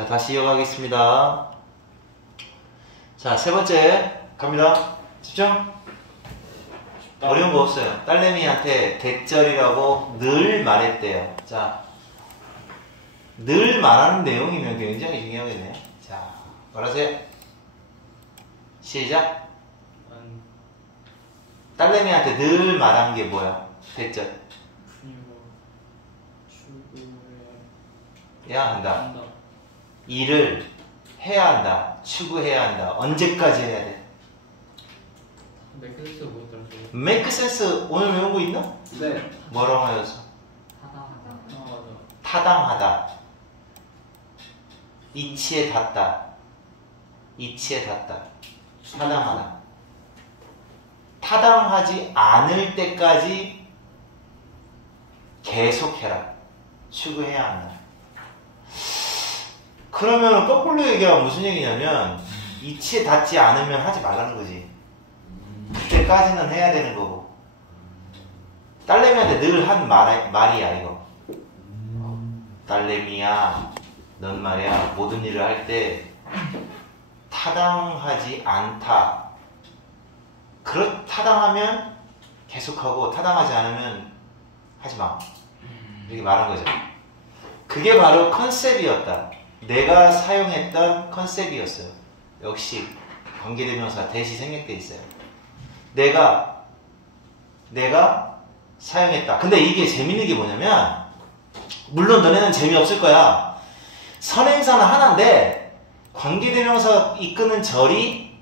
자, 다시 이어가겠습니다. 자, 세 번째 갑니다. 집중. 어려운 거 없어요. 딸내미한테 대절이라고 늘 말했대요. 자, 늘 말하는 내용이면 굉장히 중요하겠네요. 자, 말하세요. 시작. 딸내미한테 늘 말하는 게 뭐야? 대절. 해야 한다. 일을 해야 한다. 추구해야 한다. 언제까지 해야 돼? 메이크센스 뭐였더라? 메이크센스 오늘 외운 거 있나? 네. 뭐라고 해서? 타당하다. 타당하다. 이치에 닿다. 이치에 닿다. 타당하다. 타당하지 않을 때까지 계속해라. 추구해야 한다. 그러면 거꾸로 얘기하면 무슨 얘기냐면 이치에 닿지 않으면 하지 말라는 거지. 그때까지는 해야 되는 거고. 딸내미한테 늘 한 말이야 이거. 딸내미야, 넌 말이야 모든 일을 할 때 타당하지 않다. 타당하면 계속하고 타당하지 않으면 하지 마. 이렇게 말한 거죠. 그게 바로 컨셉이었다. 내가 사용했던 컨셉이었어요. 역시 관계대명사 대시 생략돼 있어요. 내가 사용했다. 근데 이게 재밌는 게 뭐냐면 물론 너네는 재미없을 거야. 선행사는 하나인데 관계대명사 이끄는 절이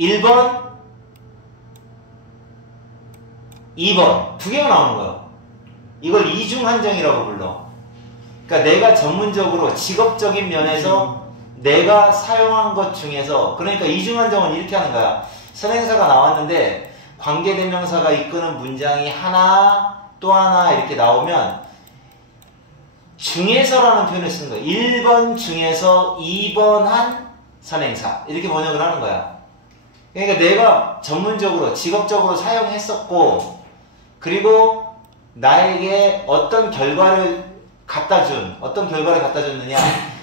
1번, 2번 두 개가 나오는 거야. 이걸 이중한정이라고 불러. 그러니까 내가 전문적으로 직업적인 면에서 내가 사용한 것 중에서, 그러니까 이중한정은 이렇게 하는 거야. 선행사가 나왔는데 관계대명사가 이끄는 문장이 하나 또 하나 이렇게 나오면 중에서라는 표현을 쓰는 거야. 1번 중에서 2번 한 선행사 이렇게 번역을 하는 거야. 그러니까 내가 전문적으로 직업적으로 사용했었고, 그리고 나에게 어떤 결과를 갖다 줬느냐,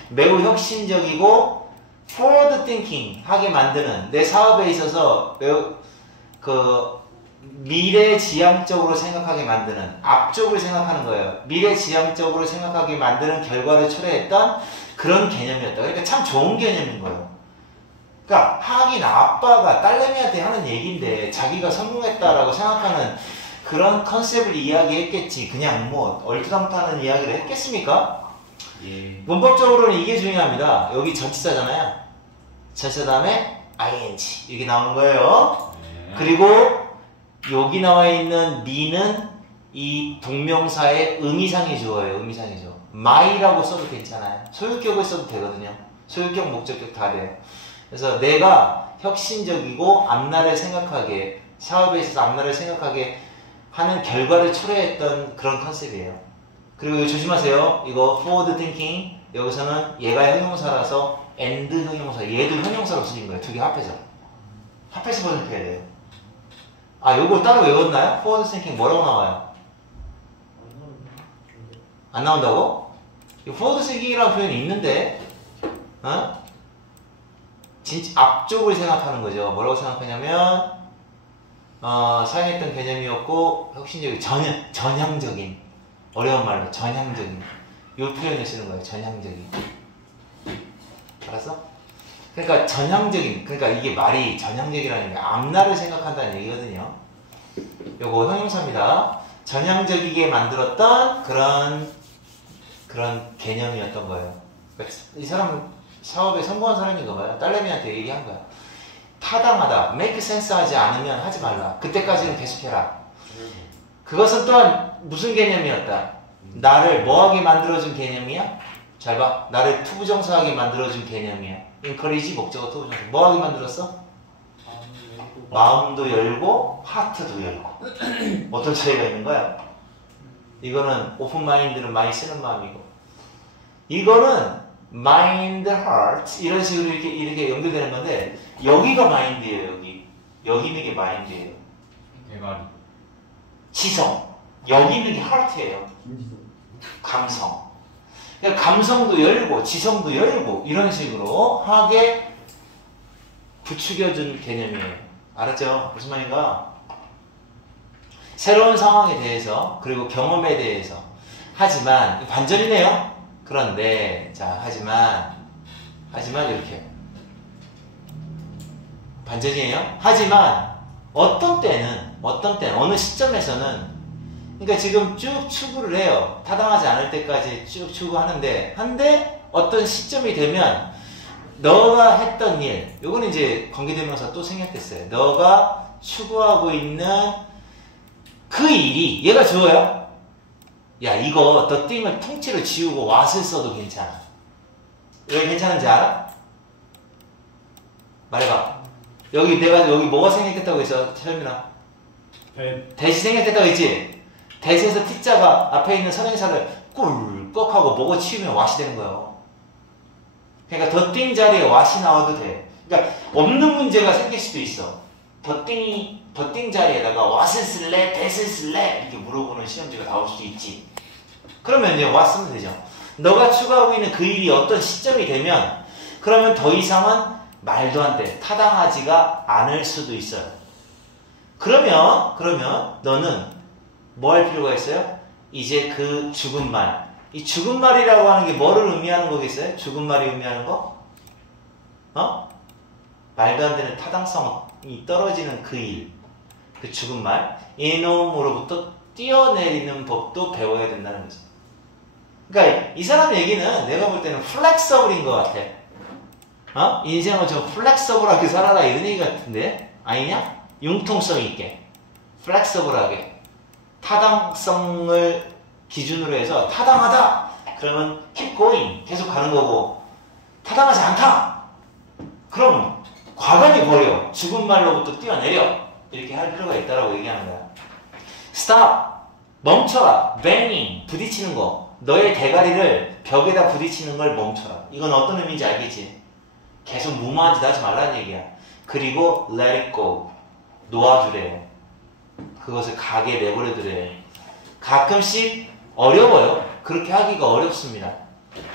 매우 혁신적이고 forward thinking 하게 만드는, 내 사업에 있어서 매우 미래지향적으로 생각하게 만드는, 앞쪽을 생각하는 거예요. 미래지향적으로 생각하게 만드는 결과를 초래했던 그런 개념이었다. 그러니까 참 좋은 개념인 거예요. 그러니까 하긴 아빠가 딸내미한테 하는 얘기인데 자기가 성공했다라고 생각하는 그런 컨셉을 이야기했겠지. 그냥 뭐 얼토당토하는 이야기를 했겠습니까? 예. 문법적으로는 이게 중요합니다. 여기 전치사잖아요. 전치사 다음에 ing 이게 나오는 거예요. 네. 그리고 여기 나와 있는 me는 이 동명사의 의미상의 주어예요. 의미상의 주어. my라고 써도 괜찮아요. 소유격을 써도 되거든요. 소유격, 목적격 다 돼요. 그래서 내가 혁신적이고 앞날을 생각하게, 사업에 있어서 앞날을 생각하게 하는 결과를 초래했던 그런 컨셉이에요. 그리고 이거 조심하세요. 이거 forward thinking, 여기서는 얘가 형용사라서 and 형용사, 얘도 형용사로 쓰인 거예요. 두 개 합해서 번역해야 돼요. 아, 요거 따로 외웠나요? forward thinking 뭐라고 나와요? 안 나온다고? 이 forward thinking이라는 표현이 있는데, 진짜 앞쪽을 생각하는 거죠. 뭐라고 생각하냐면 사용했던 개념이었고 혁신적인, 전향적인, 어려운 말로 전향적인, 이 표현을 쓰는 거예요. 전향적인. 알았어? 그러니까 전향적인, 그러니까 이게 말이 전향적이라는 게 앞날을 생각한다는 얘기거든요. 요거 형용사입니다. 전향적이게 만들었던 그런 개념이었던 거예요. 이 사람은 사업에 성공한 사람인가 봐요. 딸내미한테 얘기한 거야. 타당하다, make sense 하지 않으면 하지 말라. 그때까지는 계속해라. 그것은 또한 무슨 개념이었다? 나를 뭐하게 만들어준 개념이야? 잘 봐. 나를 투부정사하게 만들어준 개념이야. encourage 목적어 투부정사. 뭐하게 만들었어? 마음도 열고 하트도 열고. 어떤 차이가 있는 거야? 이거는 오픈 마인드는 많이 쓰는 마음이고, 이거는 마인드, 하트 이런 식으로 이렇게 연결되는 건데, 여기가 마인드예요. 여기 있는 게 마인드예요. 대가리. 지성. 여기 있는 게 하트예요. 감성. 그러니까 감성도 열고 지성도 열고 이런 식으로 하게 부추겨준 개념이에요. 알았죠? 무슨 말인가? 새로운 상황에 대해서 그리고 경험에 대해서 하지만 반전이네요. 그런데 자 하지만 이렇게 반전이에요. 하지만 어떤 때는 어느 시점에서는 그러니까 지금 쭉 추구를 해요. 타당하지 않을 때까지 쭉 추구하는데 한데 어떤 시점이 되면 너가 했던 일, 요거는 이제 관계대명사 또 생략됐어요. 너가 추구하고 있는 그 일이 얘가 주어요. 야 이거 더 띵을 통째로 지우고 왓을 써도 괜찮아. 왜 괜찮은지 알아? 말해봐. 여기 내가 여기 뭐가 생략됐다고 했어? 철민아. 대시 생략됐다고 했지? 대시에서 T자가 앞에 있는 선행사를 꿀꺽하고 먹어 치우면 왓이 되는 거예요. 그러니까 더띵 자리에 왓이 나와도 돼. 그러니까 없는 문제가 생길 수도 있어. 더띵 자리에다가 왓을 쓸래? 대시를 쓸래? 이렇게 물어보는 시험지가 나올 수도 있지. 그러면 이제 왓 쓰면 되죠. 너가 추구하고 있는 그 일이 어떤 시점이 되면 그러면 더 이상은 말도 안 돼. 타당하지가 않을 수도 있어요. 그러면 너는 뭐 할 필요가 있어요? 이제 그 죽은 말. 이 죽은 말이라고 하는 게 뭐를 의미하는 거겠어요? 죽은 말이 의미하는 거? 말도 안 되는 타당성이 떨어지는 그 일. 그 죽은 말. 이놈으로부터 뛰어내리는 법도 배워야 된다는 거죠. 그러니까 이 사람 얘기는 내가 볼 때는 플렉서블인 것 같아. 인생을 좀 플렉서블하게 살아라 이런 얘기 같은데 아니냐? 융통성 있게 플렉서블하게 타당성을 기준으로 해서 타당하다 그러면 keep going 계속 가는 거고 타당하지 않다 그럼 과감히 버려 죽은 말로부터 뛰어내려 이렇게 할 필요가 있다라고 얘기하는 거야. stop 멈춰라 banging 부딪히는 거 너의 대가리를 벽에다 부딪히는 걸 멈춰라. 이건 어떤 의미인지 알겠지? 계속 무모한 짓 하지 말라는 얘기야. 그리고 let it go 놓아주래요. 그것을 가게 내버려두래요. 가끔씩 어려워요. 그렇게 하기가 어렵습니다.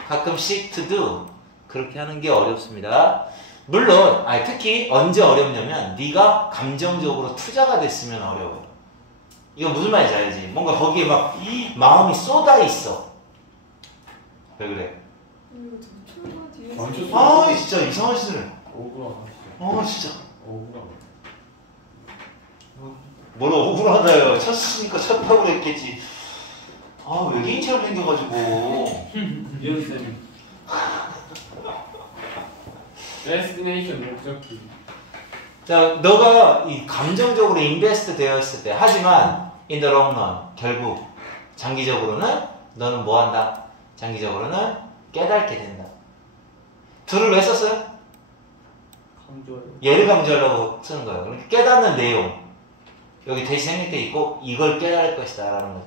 가끔씩 to do 그렇게 하는 게 어렵습니다. 물론 특히 언제 어렵냐면 네가 감정적으로 투자가 됐으면 어려워요. 이거 무슨 말인지 알지? 뭔가 거기에 막 마음이 쏟아 있어. 왜 그래? 진짜 이상한 짓을. 진짜. 뭘 억울하다요. 쳤으니까 쳤다고 그랬겠지. 외계인처럼 생겨가지고. 이현쌤. 데스티네이션 목적지. 자, 너가 이 감정적으로 인베스트 되었을 때, 하지만 in the long run, 결국 장기적으로는 너는 뭐 한다? 장기적으로는 깨닫게 된다. 둘을 왜 썼어요? 강조해요. 얘를 강조하려고 쓰는 거예요. 그러니까 깨닫는 내용. 여기 대시 생략돼 있고 이걸 깨달을 것이다 라는 거죠.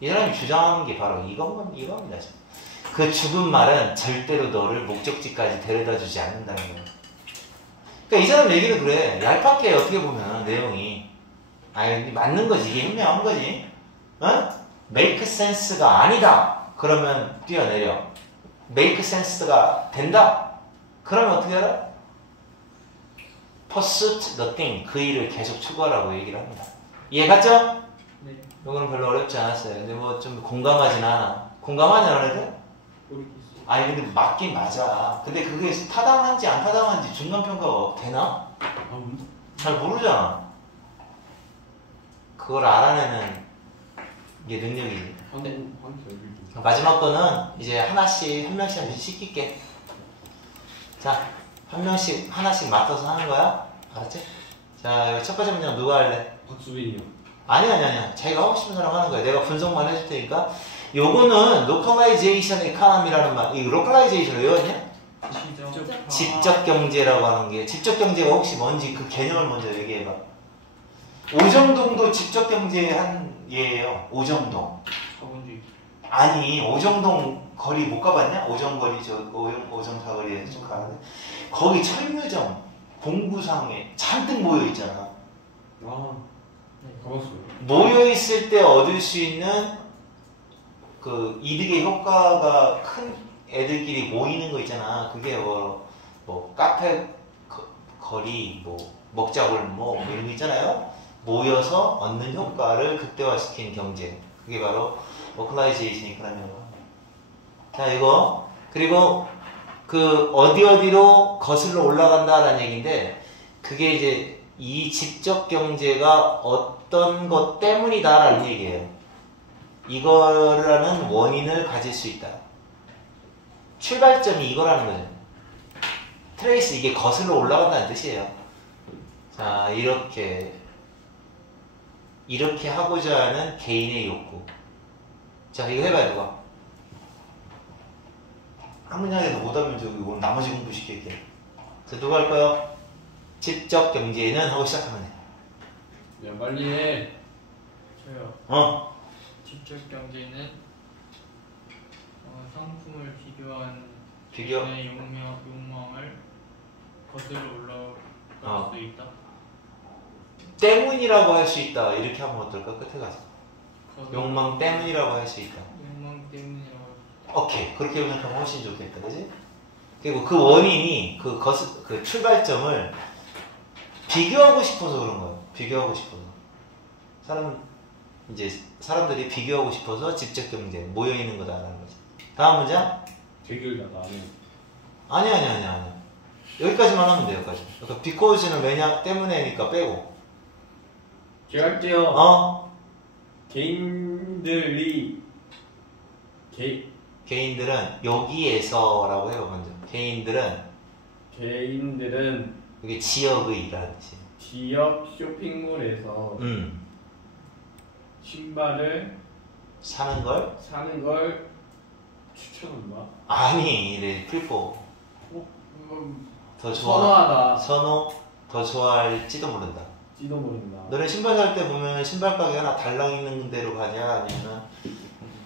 이 사람이 주장하는 게 바로 이겁니다. 그 죽은 말은 절대로 너를 목적지까지 데려다 주지 않는다는 거예요. 그러니까 이 사람 얘기는 그래. 얄팍해 어떻게 보면 내용이. 맞는 거지. 이게 현명한 거지. make sense가 아니다. 그러면 뛰어내려. make sense가 된다. 그러면 어떻게 알아? pursuit the thing. 그 일을 계속 추구하라고 얘기를 합니다. 이해 갔죠? 네. 이거는 별로 어렵지 않았어요. 근데 뭐 좀 공감하진 않아. 공감하냐 너네들? 모르겠어요. 근데 맞긴 맞아. 근데 그게 타당한지 안 타당한지 중간평가가 되나? 잘 모르잖아. 그걸 알아내는 게 능력이지. 마지막 거는 이제 한 명씩 시킬게. 자, 한 명씩 하나씩 맡아서 하는 거야. 알았지? 자, 첫 번째 문장 누가 할래? 박수빈이요. 아니야. 자기가 하고 싶은 사람 하는 거야. 내가 분석만 해줄 테니까. 요거는 localization economy라는 말. 이 localization 외웠냐? 직접 경제라고 하는 게. 직접 경제가 혹시 뭔지 그 개념을 먼저 얘기해봐. 오정동도 직접 경제의 한 예예요. 오정동. 아니, 오정동 거리 못 가봤냐? 오정거리, 오정 사거리에서 좀 가는데. 거기 철묘점, 공구상에 잔뜩 모여있잖아. 가봤어요. 모여있을 때 얻을 수 있는 그 이득의 효과가 큰 애들끼리 모이는 거 있잖아. 그게 뭐 카페 거리, 뭐 먹자골 뭐 이런 거 있잖아요. 모여서 얻는 효과를 극대화시킨 경제. 그게 바로 로컬라이제이션이라는 거. 자, 이거. 그리고 그 어디로 거슬러 올라간다라는 얘기인데, 그게 이제 이 직접 경제가 어떤 것 때문이다라는 얘기예요. 이거라는 원인을 가질 수 있다. 출발점이 이거라는 거죠. 트레이스, 이게 거슬러 올라간다는 뜻이에요. 자, 이렇게 하고자 하는 개인의 욕구. 자, 이거 해봐요, 누가. 한 문장에도 못하면 저기 오늘 나머지 공부 시킬게요. 자, 누가 할까요? 직접 경제는 하고 시작하면 돼요. 야 빨리 해. 저요. 직접 경제는 상품을 비교? 개인의 욕망을 거슬러 올라갈 수 있다. 때문이라고 할 수 있다. 이렇게 하면 어떨까? 끝에 가서. 욕망 때문이라고 할 수 있다. 욕망 때문이라고. 오케이. 그렇게 생각하면 훨씬 좋겠다. 그지? 그리고 그 원인이, 그 출발점을 비교하고 싶어서 그런 거예요. 비교하고 싶어서. 사람들이 비교하고 싶어서 직접 경제, 모여있는 거다라는 거지. 다음 문장? 대결다 나는. 아니야. 여기까지만 하면 돼요, 여기까지. 그러니까 because는 왜냐, 때문에니까 빼고. 제가 할게요. 개인들은 여기에서라고 해요, 먼저. 개인들은 이게 지역의라는 뜻이에요. 지역 쇼핑몰에서 신발을 사는 걸? 사는 걸 추천한다. 아니, 네, 프리포. 더 좋아. 선호하다. 선호, 더 좋아할지도 모른다. 찌도 모른다. 너네 신발 살 때 보면 신발 가게 하나 달랑 있는 데로 가냐, 아니면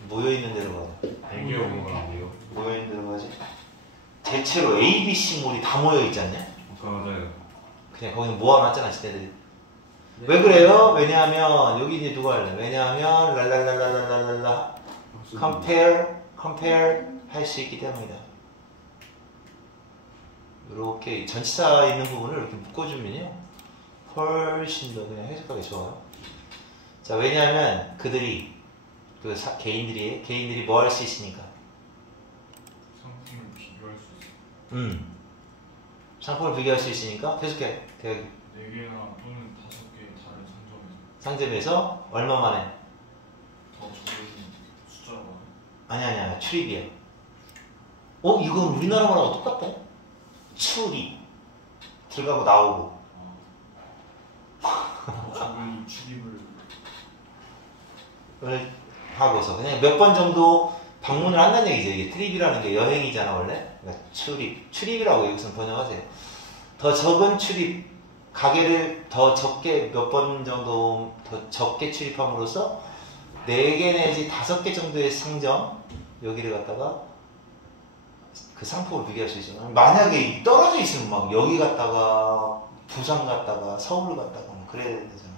모여 있는 데로 가냐? 대기업 뭐라고요? 모여 있는 데로 가지? 대체로 ABC 몰이 다 모여 있지 않냐? 맞아요. 그냥 거기는 모아놨잖아, 지네들이. 왜 그래요? 왜냐하면 여기 이제 누가 할래? 왜냐하면 랄랄랄랄랄랄라 compare 할 수 있기 때문이다. 이렇게 전치사 있는 부분을 이렇게 묶어주면요 훨씬 더 그냥 해석하기 좋아요. 자, 왜냐하면 그들이 개인들이 뭐 할 수 있으니까. 상품을 비교할 수 있어요. 상품을 비교할 수 있으니까 계속해. 대학이 4개나 또는 5개의 다른 상점에서 상점에서 얼마 만에? 더 적은 숫자가 아니야. 출입이야. 이건 우리나라 말하고 똑같다. 출입. 들어가고 나오고. 더 적은 출입을 하고서 그냥 몇 번 정도 방문을 한다는 얘기죠. 이게 트립이라는 게 여행이잖아, 원래. 그러니까 출입이라고 여기서 번역하세요. 더 적은 출입, 가게를 더 적게 몇 번 정도 더 적게 출입함으로써 4개 내지 5개 정도의 상점, 여기를 갖다가 그 상품을 비교할 수 있어요. 만약에 떨어져 있으면 막 여기 갔다가 부산 갔다가 서울 갔다가 뭐 그래야 되잖아.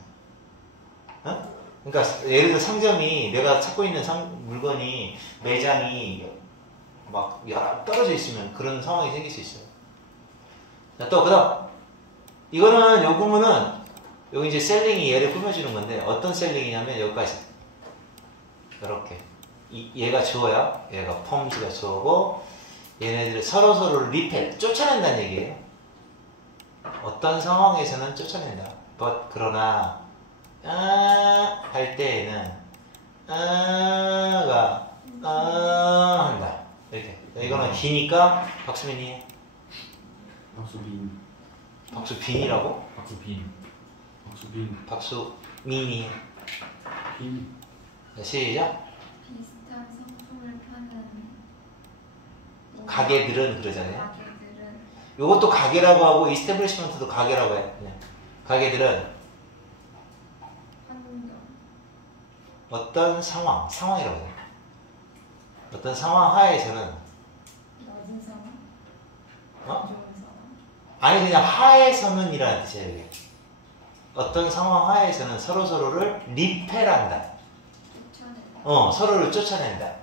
어? 그러니까 예를 들어 상점이 내가 찾고 있는 물건이 매장이 막 떨어져 있으면 그런 상황이 생길 수 있어요. 자, 또 그다음 이거는 요 구문은 여기 이제 셀링이 얘를 꾸며주는 건데 어떤 셀링이냐면 여기까지 이렇게 얘가 주어야 얘가 펌즈가 주어고 얘네들을 서로를 리펠 쫓아낸다는 얘기예요. 어떤 상황에서는 쫓아낸다. but 그러나 할 때에는 한다. 이렇게. 이거는 기니까 박수민이 해. 박수빈이라고? 박수민이 해. 자, 시작. 비슷한 상품을 파는 가게들은 그러잖아요. 가게들은 요것도 가게라고 하고 이스태블리시먼트도 가게라고 해. 그냥. 가게들은 환경 어떤 상황이라고 해요. 어떤 상황 하에서는 낮은 상황, 좋은 상황, 아니 그냥 하에서는이라는 뜻이에요. 이게. 어떤 상황 하에서는 서로를 리펠한다. 쫓아낸다. 서로를 쫓아낸다.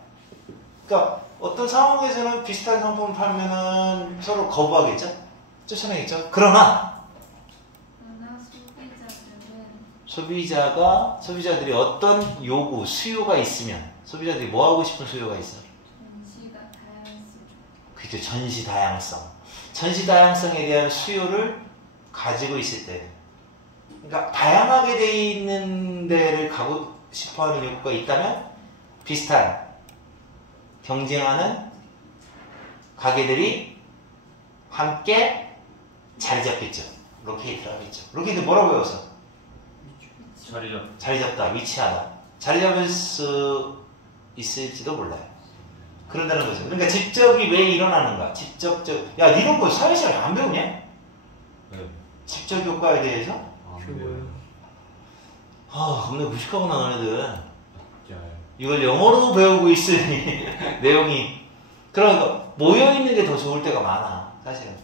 그러니까 어떤 상황에서는 비슷한 상품을 팔면은 서로 거부하겠죠? 쫓아내겠죠? 그러나 소비자들이 어떤 요구, 수요가 있으면 소비자들이 뭐 하고 싶은 수요가 있어? 그죠. 전시 다양성. 전시 다양성에 대한 수요를 가지고 있을 때, 그러니까 다양하게 돼 있는 데를 가고 싶어하는 욕구가 있다면 비슷한 경쟁하는 가게들이 함께 자리 잡겠죠. 로케이트를 하겠죠. 로케이트 뭐라고 외웠어? 자리 잡다, 위치하다. 자리 잡을 수 있을지도 몰라요. 그런다는 거죠. 그러니까 직접이 왜 일어나는가? 야, 니 이런 거 사회시험에 안 배우냐? 네. 직접 효과에 대해서? 겁나 무식하고 나온 애들. 이걸 영어로 배우고 있으니 내용이. 그러니까 모여있는 게 더 좋을 때가 많아. 사실은.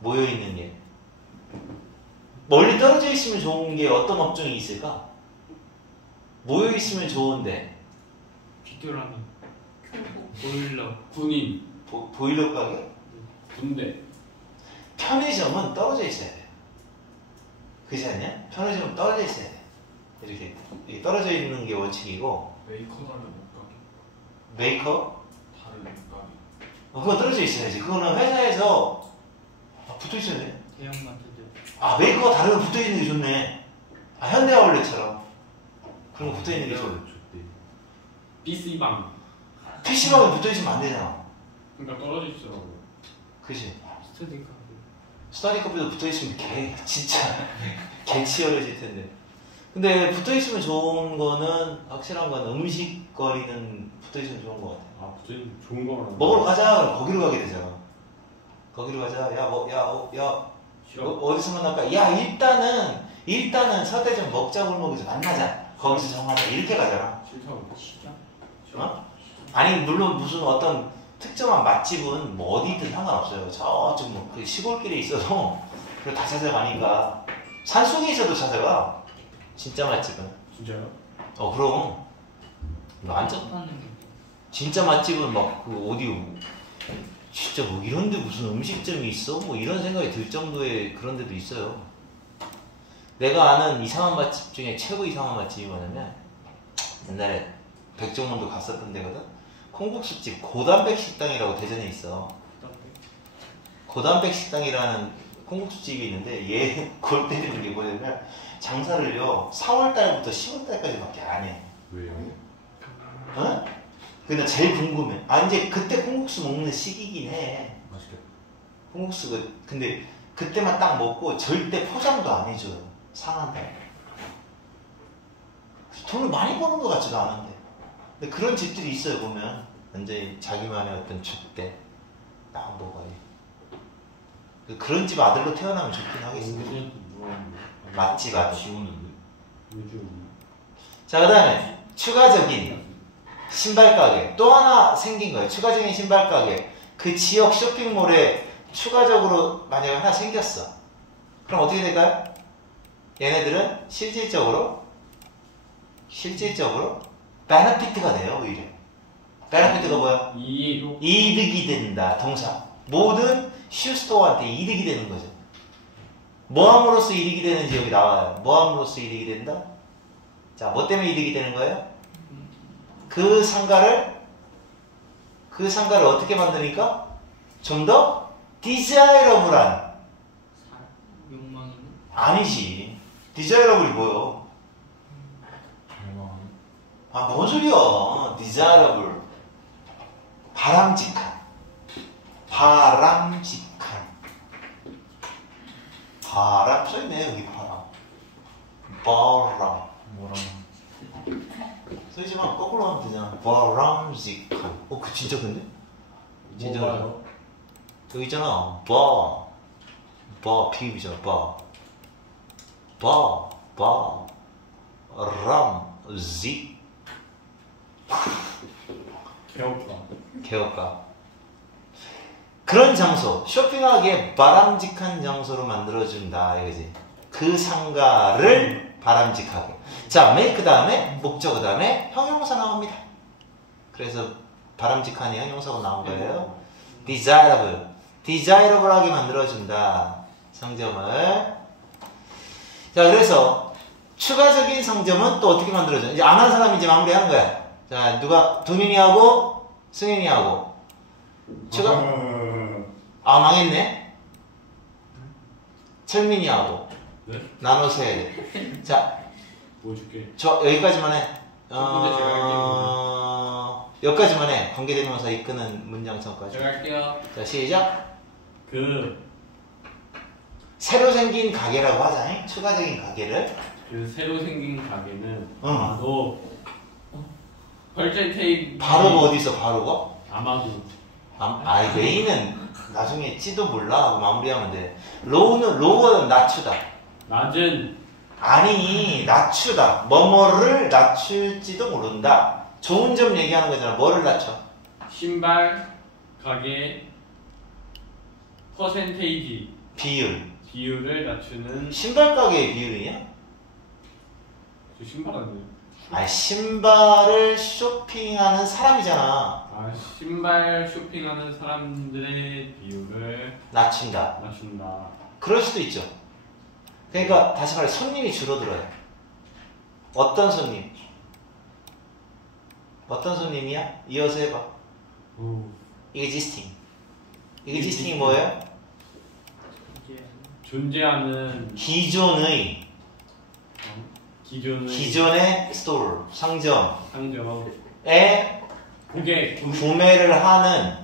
모여있는 게. 멀리 떨어져 있으면 좋은 게 어떤 업종이 있을까? 모여있으면 좋은데. 귀뚜라미, 보일러, 군인, 보일러 가게? 군대. 편의점은 떨어져 있어야 돼. 그렇지 않냐? 편의점은 떨어져 있어야 돼. 이렇게 떨어져 있는 게 원칙이고. 메이커 다른 옷가게. 메이커? 다른 옷가게. 그거 떨어져 있어야지. 그거는 회사에서 붙어 있어야 돼. 대형마트들. 메이커가 다른 거 붙어 있는 게 좋네. 현대아울렛처럼 그런 거 붙어 있는 게 좋네. PC방. PC방에 붙어 있으면 안 되잖아. 그러니까 떨어져 있더라고. 그지? 스터디 카페. 스터디 커피도 붙어 있으면 진짜 개치열해질 텐데. 근데 붙어 있으면 좋은 거는 확실한 건 음식거리는 붙어 있으면 좋은 거 같아. 붙어 있는 좋은 거 말하는. 먹으러 가자. 그럼 거기로 가게 되잖아. 거기로 가자. 어디서 만날까? 야, 일단은 서대전 먹자 골목에서 만나자. 거기서 정하자. 이렇게 가잖아. 시장? 어? 아니, 물론 무슨 어떤 특정한 맛집은 뭐 어디든 상관없어요. 저쪽 뭐 그 시골길에 있어도 그걸 다 찾아가니까. 산속에 있어도 찾아가. 진짜 맛집은. 진짜요? 그럼. 완전. 파는 게. 진짜 맛집은 막 그 어디 진짜 뭐 이런 데 무슨 음식점이 있어? 뭐 이런 생각이 들 정도의 그런 데도 있어요. 내가 아는 이상한 맛집 중에 최고 이상한 맛집이 뭐냐면 옛날에 백종원도 갔었던 데거든. 콩국수집 고단백 식당이라고 대전에 있어. 고단백 식당이라는 콩국수집이 있는데 얘 골 때리는 게 뭐냐면 장사를요 4월달부터 10월달까지밖에 안 해. 왜요? 어? 근데 제일 궁금해. 이제 그때 콩국수 먹는 시기긴 해. 맛있겠다. 콩국수가 근데 그때만 딱 먹고 절대 포장도 안 해줘요. 상한다. 돈을 많이 버는 것 같지도 않은데. 근데 그런 집들이 있어요. 보면 완전히 자기만의 어떤 줏대 딱 먹어요. 그런 집 아들로 태어나면 좋긴 하겠습니다. 맛집 아들. 지우는데? 요즘. 자, 그 다음에 추가적인 신발 가게 또 하나 생긴 거예요. 추가적인 신발 가게. 그 지역 쇼핑몰에 추가적으로 만약에 하나 생겼어. 그럼 어떻게 될까요? 얘네들은 실질적으로 베네피트가 돼요. 오히려 베네피트가 뭐야? 이득이 된다. 동사. 모든 슈스토어한테 이득이 되는 거죠. 뭐함으로써 이득이 되는지 여기 나와요. 뭐함으로써 이득이 된다? 자, 뭐 때문에 이득이 되는 거예요? 그 상가를 어떻게 만드니까? 좀 더 디자이러블한. 욕망이. 아니지. 디자이러블이 뭐요? 뭔 소리야. 디자이러블. 바람직한. 바람 써있네. 여기 바람. 써있지만 거꾸로 하면 되잖아. 바람직한. 그 진짜 근데? 진짜 뭐가요? 여기 있잖아. 비읍이잖아. 바람직. 개업가. 그런 장소, 쇼핑하기에 바람직한 장소로 만들어준다. 이거지. 그 상가를 바람직하게. 자, make 다음에 목적어 다음에 형용사 나옵니다. 그래서 바람직한 형용사가 나온 거예요. desirable. desirable하게 만들어준다. 상점을. 자, 그래서 추가적인 상점은 또 어떻게 만들어줘? 이제 안 한 사람이 이제 마무리하는 거야. 자, 누가 동윤이하고 승현이하고 추가 아 망했네. 철민이하고 네? 나눠서 해야 돼. 자, 뭐 줄게. 저 여기까지만 해. 근데 제가 여기까지만 해. 관계대명사 이끄는 문장성까지. 제가 할게요. 자, 시작. 새로 생긴 가게라고 하자. 추가적인 가게를. 그 새로 생긴 가게는 응. 아마도 벌제 테이프 바로가 어디 있어? 바로가? 아마도 메인은 나중에 찌도 몰라 하고 마무리하면 돼. 로우는 낮추다. 낮은 아니, 낮추다. 뭐뭐를 낮출지도 모른다. 좋은 점 얘기하는 거잖아. 뭐를 낮춰? 신발 가게 퍼센테이지 비율을 낮추는. 신발 가게의 비율이냐? 저 신발 아니에요? 아니, 신발을 쇼핑하는 사람이잖아. 아, 신발 쇼핑하는 사람들의 비율을 낮춘다. 낮춘다. 그럴 수도 있죠. 그러니까 다시 말해 손님이 줄어들어요. 어떤 손님? 어떤 손님이야? 이어서 해봐. existing. existing이 뭐예요? 이제 존재하는 기존의 기존의 store 상점에 상점에 고객 구매를 하는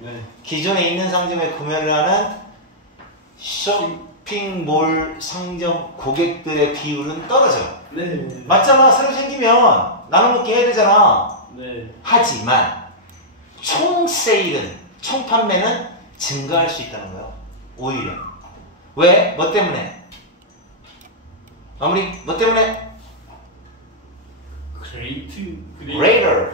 네. 기존에 있는 상점에 구매를 하는 쇼핑몰 상점 고객들의 비율은 떨어져. 네. 맞잖아. 새로 생기면 나눠먹기 해야 되잖아. 네. 하지만 총 세일은 총 판매는 증가할 수 있다는 거예요. 오히려. 왜? 뭐 때문에? 마무리. 뭐 때문에? greater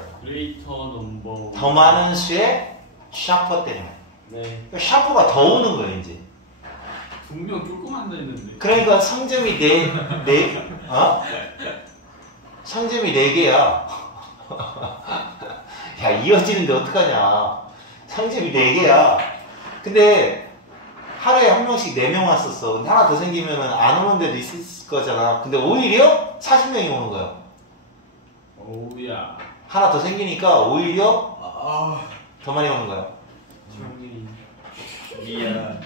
넘버 더 많은 수의 샤퍼 때문에. 네. 샤퍼가 더 오는 거예요, 이제. 분명 조그만 데 있는데. 그러니까 상점이 상점이 4개야. 야, 이어지는데 어떡하냐. 상점이 4개야. 근데 하루에 한 명씩 4명 왔었어. 근데 하나 더 생기면 안 오는 데도 있을 거잖아. 근데 오히려 40명이 오는 거야. 오우야. 하나 더 생기니까 오히려 더 많이 오는 거야. 미안.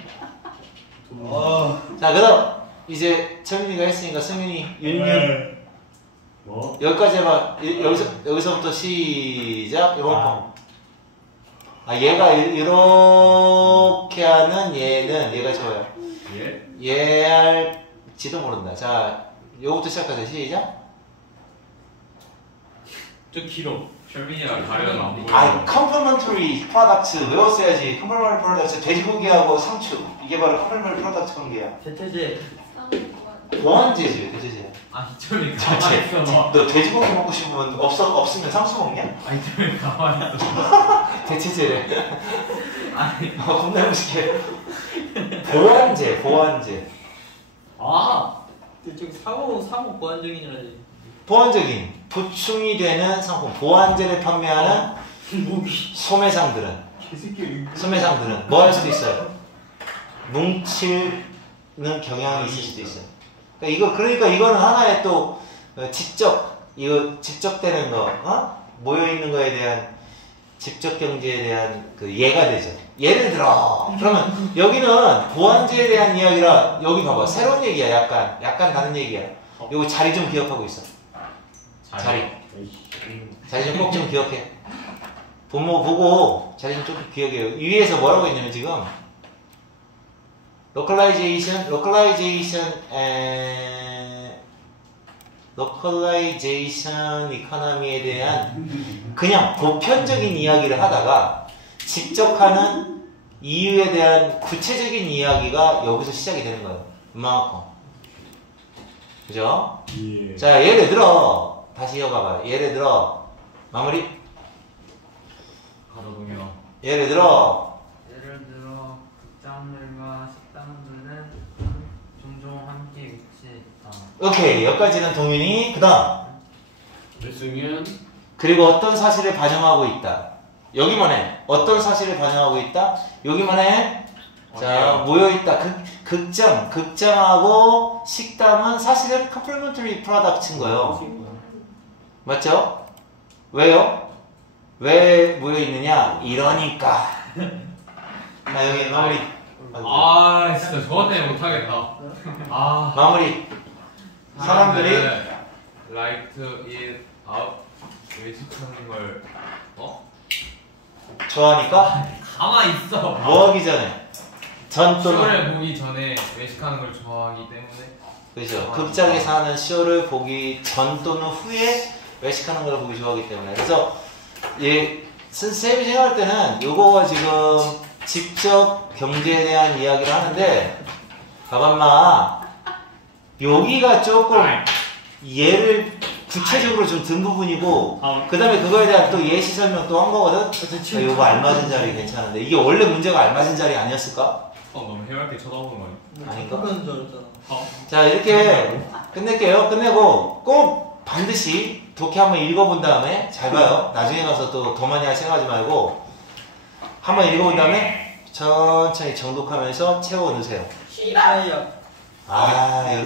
자, 그다음 이제 철민이가 했으니까 승민이 윤윤 뭐? 여기까지 해봐. 여기서부터 시작. 이번 얘가 이렇게 하는 얘는 얘가 좋아요. 예? 얘 할지도 모른다. 자, 요거부터 시작하자. 시작. 저 길어. 철민이랑 가려면 안 보여. 아, complementary products 외웠어야지. complementary products 돼지고기하고 상추 이게 바로 complementary products 관계야. 대체제 보완제지, 대체제. 아, 철민 가만히 있어. 너 돼지고기 먹고 싶으면 없으면 상추 먹냐? 아니, 철민 가만히 있어. 대체제래. 아니, 겁나 무식해. 보완제. 아 저기 사고 보완적이라지. 보완적인 보충이 되는 상품, 보완제를 판매하는 목이 소매상들은 뭐 할 수도 있어요? 뭉치는 경향이 있을 수도 있어요. 그러니까 이거는 하나의 또 직접되는 거, 모여 있는 거에 대한 직접 경제에 대한 그 예가 되죠. 예를 들어, 그러면 여기는 보완제에 대한 이야기라 여기 봐봐, 새로운 얘기야. 약간 다른 얘기야. 요거 자리 좀 기억하고 있어. 자리 좀 꼭 좀 기억해. 부모 보고 자리 좀 기억해요. 위에서 뭐라고 했냐면 지금 localization economy에 대한 그냥 보편적인 이야기를 하다가 직접 하는 이유에 대한 구체적인 이야기가 여기서 시작이 되는 거예요. 이만큼. 그죠? 예. 자, 예를 들어 다시 이어봐봐요. 예를 들어 마무리. 가로동이랑. 예를 들어 극장들과 식당들은 종종 함께 위치했다. 오케이, 여기까지는 동윤이. 그 다음 배승윤 그리고 어떤 사실을 반영하고 있다. 여기만 해. 어떤 사실을 반영하고 있다? 여기만 해. 자, 모여있다. 극장하고 식당은 사실은 complementary product인 거예요. 맞죠? 왜요? 왜 모여있느냐? 이러니까. 자, 여기 마무리. 아 진짜 저한테 못하겠다. 아 마무리. 사람들이 라이트 잇 아웃 외식하는 걸 좋아하니까 가만히 있어. 뭐 하기 전에? 전 또는 쇼를 보기 전에 외식하는 걸 좋아하기 때문에. 그죠. 극장에서 하는 쇼를 보기 전 또는 후에 외식하는 걸 보기 좋아하기 때문에. 그래서 선생님이 생각할 때는 요거가 지금 직접 경제에 대한 이야기를 하는데 가만마 여기가 조금 얘를 구체적으로 좀 든 부분이고 그 다음에 그거에 대한 또 예시 설명 또 한 거거든. 요거 알맞은 자리 괜찮은데 이게 원래 문제가 알맞은 자리 아니었을까? 너무 해맑게 쳐다보는 거 아니야? 아닌가? 그런 줄 알았잖아. 자 이렇게 끝낼게요. 끝내고 꼭 반드시 독해 한번 읽어본 다음에 잘 봐요. 나중에 가서 또 더 많이 할 생각하지 말고 한번 읽어본 다음에 천천히 정독하면서 채워 넣으세요. 싫어요. 아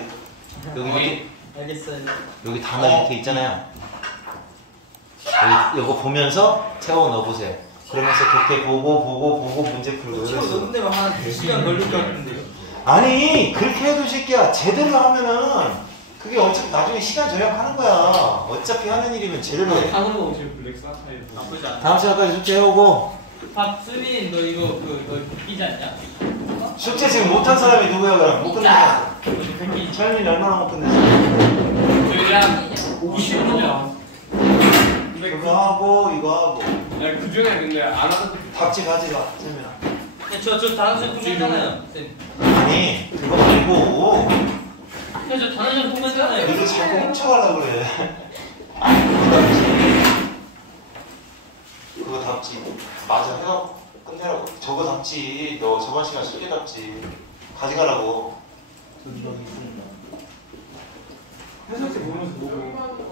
여기 알겠어요. 여기 단어 이렇게 있잖아요. 여기 이거 보면서 채워 넣어보세요. 그러면서 독해 보고 문제 풀고 치고 이러세요. 넣는 데만 한 2시간 걸릴 것 같은데요. 아니 그렇게 해도 새끼야 제대로 하면은 그게 어차피 나중에 시간 절약하는 거야. 어차피 하는 일이면 제대로 해. 하는 거 지금 블랙 사타일. 나쁘지 않아. 다음 시간까지 숙제 해오고. 수빈 너 이거 너 끼지 않냐? 숙제 지금 못한 사람이 누구야 그럼? 못 끝냈어. 철민이 얼마나 못 끝냈어? 그냥 50분. 그거 하고 이거 하고. 그 중에 근데 안 하는 답지 가지가 철민아. 저 단어점 통했잖아요. 쌤. 아니 그거 말고 저 단어점 통했잖아요. 이거 자꾸 훔쳐가려고 그래. 그거 답지. 맞아 해갖고 끝내라고. 저거 답지. 너 저번 시간 숙제 답지. 가져가라고. 해설지 보면서 보고.